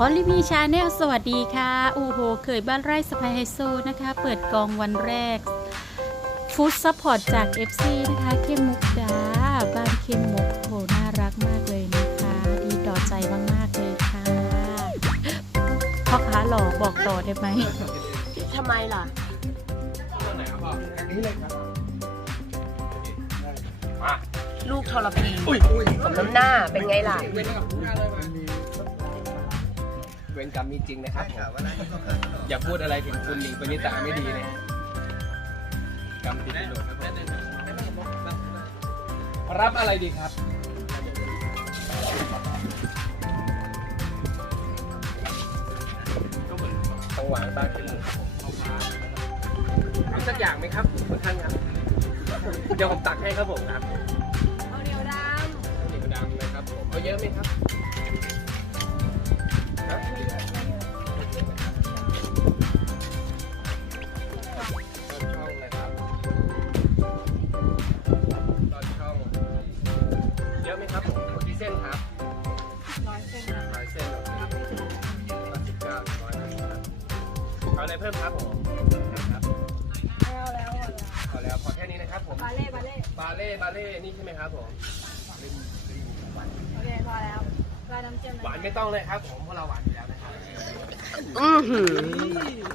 ออลิวีชาแนลสวัสดีค่ะ โอ้โห เคยบ้านไร่สไปไฮโซนะคะ เปิดกองวันแรก ฟู้ดซัพพอร์ตจาก FC นะคะ เข้มมุกดา บ้านเข้มมุกโหน่ารักมากเลยนะคะ ดีต่อใจมากๆเลยค่ะ พ่อค้าหล่อบอกต่อได้ไหม ทำไมล่ะ ลูกทรพีสมน้ำหน้าเป็นไงล่ะ เว รกรรมมีจริงนะครับผมอย่าพูดอะไรถึงคุณหนิงปณิตาไม่ดีเลยกรรมติดในโหลดครับผมรับอะไรดีครับ ของหวานบ้างเป็นหมูเอาสักอย่างไหมครับคุณท่านครับ เดี๋ยวผมตักให้ครับผมครับ เอาเดียวดเหนียวดำนะครับผมเอาเยอะไหมครับ อะไรเพิ่มครับผมครับำแล้วแล้วพอแล้วพอแค่นี้นะครับผมบาเล่บาเล่บาเล่บาเล่นี่ใช่ไหมครับผมโอเคพอแล้วราดน้ำจียวหวานไม่ต้องเลยครับผมเพราะเราหวานอยู่แล้วนะครับ อือหือ